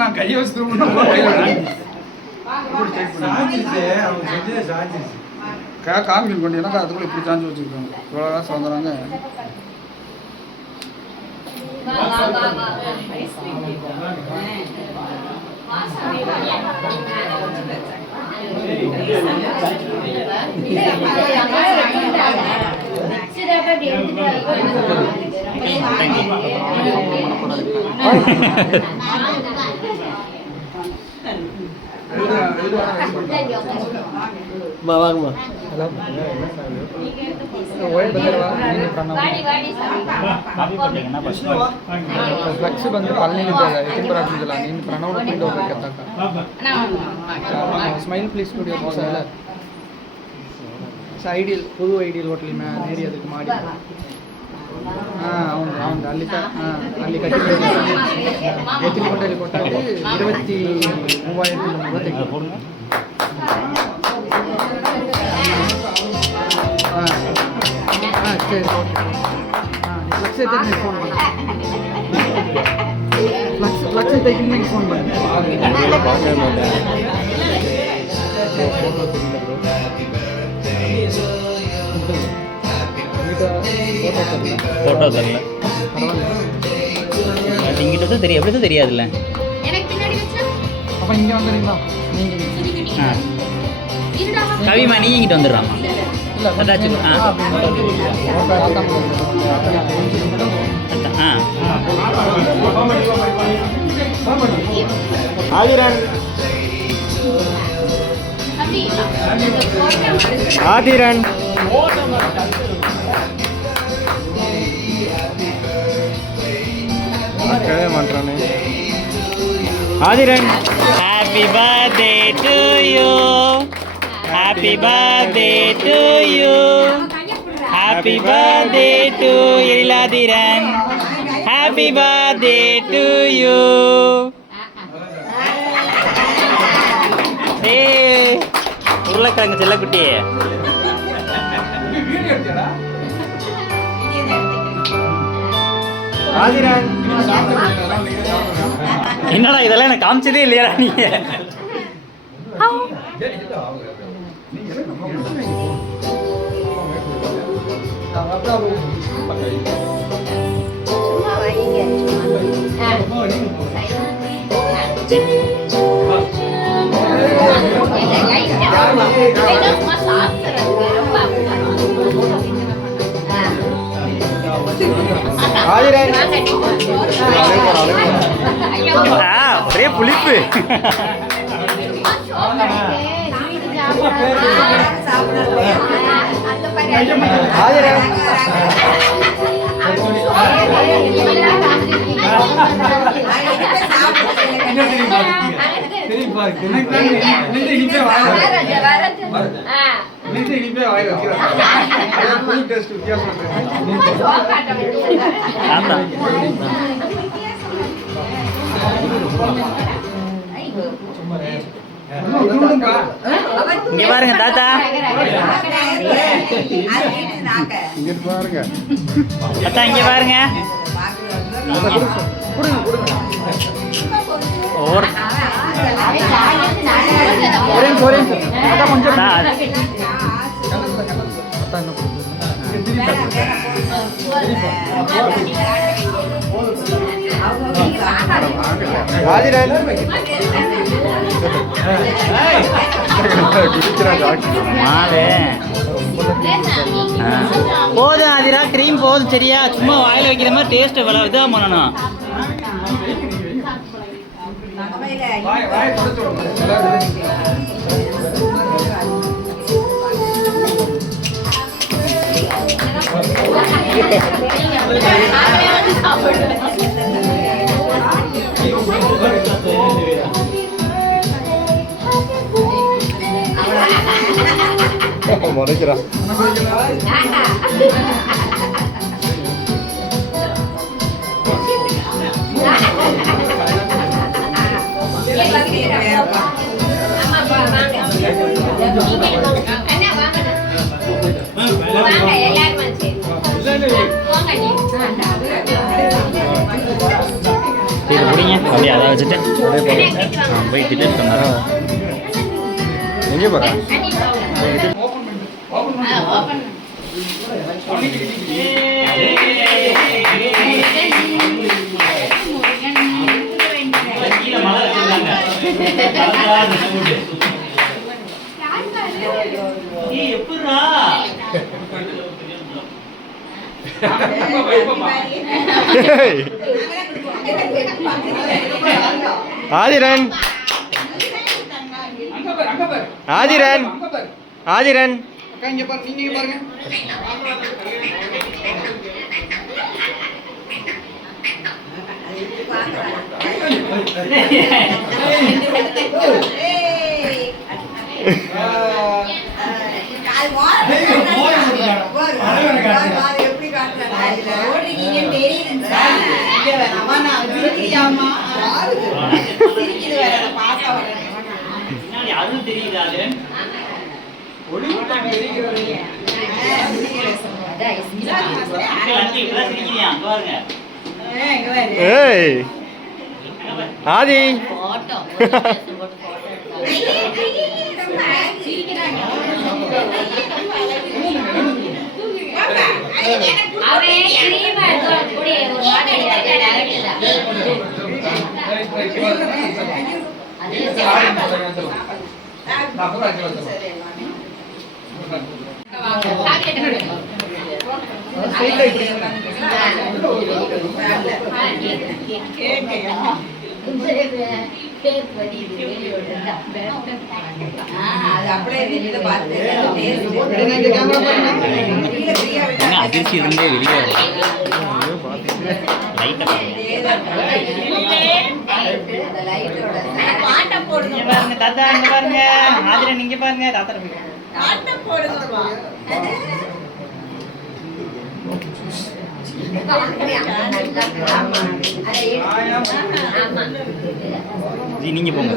நான் கையை வச்சு காமிக்கல் பண்ணி எனக்கு அதுக்குள்ள இப்படி சாஞ்சு வச்சுருக்காங்க. இவ்வளோ காசு வந்துடுறாங்க. வாங்கம்மா. ಫ್ಲೆಕ್ಸ್ ಬಂದು ಅಲ್ಲಿಂದ ತಿಂಬರಾಗಿಲ್ಲ ನೀನು ಪ್ರಣವ್ ಪಿಂಡ್ ಹೋಗ್ಬೇಕಂತ smile please studio sir ideal புது ஐடியல் ஹோட்டல் நேரி அதுக்கு மாடி అవును అవును ಅಲ್ಲಿ ಅಲ್ಲಿ ಕಟ್ಟಿ ಎತ್ತಿಕೊಂಡಲ್ಲಿ ಕೊಟ್ಟಾಗ 23,300 ತೆಗೆದು சரி ஃப்ளக்ஸ் எடுத்து ஃபோன் பண்ணு. ஃப்ளக்ஸ் தைக்கணும் நீங்கள் ஃபோன் பண்ணு. ஃபோட்டோ தரல அது இங்கிட்ட தான் தெரியும். எப்படி தான் தெரியாதுல்ல. அப்போ இங்கே வந்துடுங்களா நீங்கள்? கவிமா நீ இங்கிட்ட வந்துடுறாமா? ஆதிரன் மாட்டானே Aadhiran. Happy birthday to you. Happy birthday to you. Happy birthday to Iladiran. Happy birthday to you. Hey, உருளைக்கிழங்கு செல்லக்குட்டி. என்னடா இதெல்லாம் எனக்கு காமிச்சதே இல்லையா நீங்க? ஒரே புளிப்பு. இங்க பாருங்க தாத்தா, தாத்தா இங்க பாருங்க. போதும் ஆதிரா, கிரீம் போதும் சரியா? சும்மா வாயில வைக்கிற மாதிரி டேஸ்ட் இதாக பண்ணணும். முறைக்கிறான். இது முடிங்க அப்படியே அதை வச்சுட்டு போய் டிலேட் பண்ணாரா எங்கே போகிறேன்? ஆதிரன் ஆதிரன் ஆதிரன் இங்க பாருங்க, நீங்க பாருங்க. ஏய் ஆதி அதிர்ச்சி இருந்தே வெளியே பாருங்க தாத்தா இங்க பாருங்க ஆதிரன் நீங்க பாருங்க தாத்தா நீங்க போங்க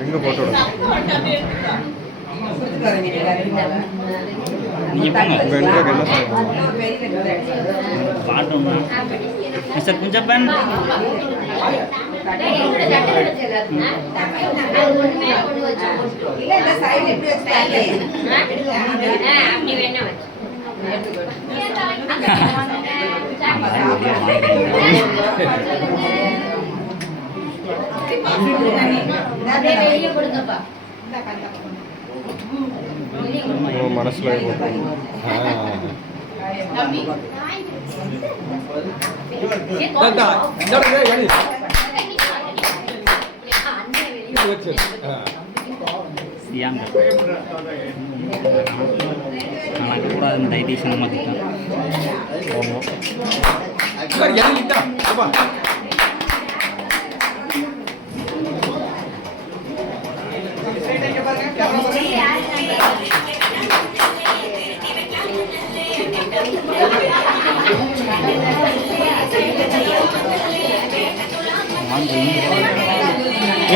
எங்க போட்டோ நீங்க போங்க என்ன பாட்டோம்னா மிஸ்டர் குஞ்சப்பன் மனசுல கூடாது டைட்டிஷன் மாற்றிட்டேன்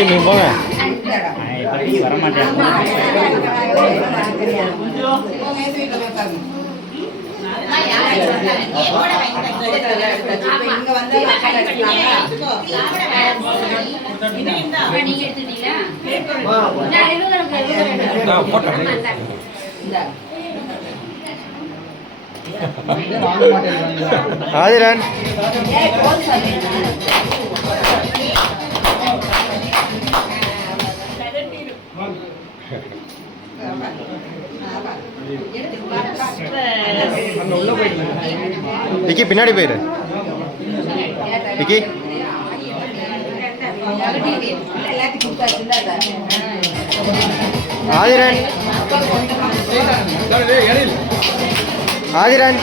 நீ போங்க வரமாட்டேன் ஆதிரன் விக்கி பின்னாடி போயிடு விக்கி ஆதிரன் ஆதிரன்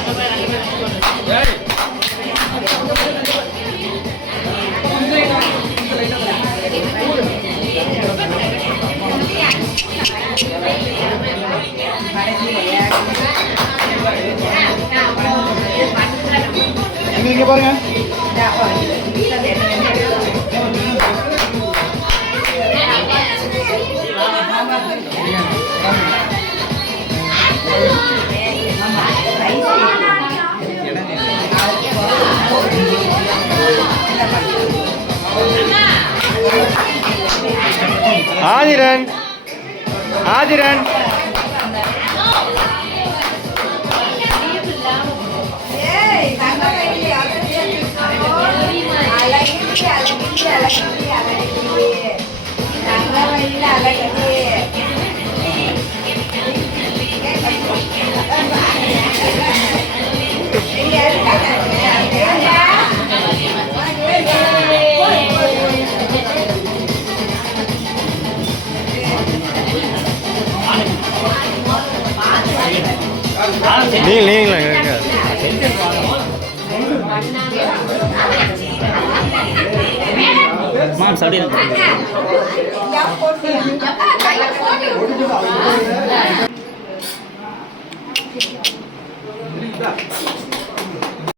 இங்கே பாருங்க. ஆதிரன் ஆதிரன் நீங்களா மாம்ஸ் அப்படியே Yeah.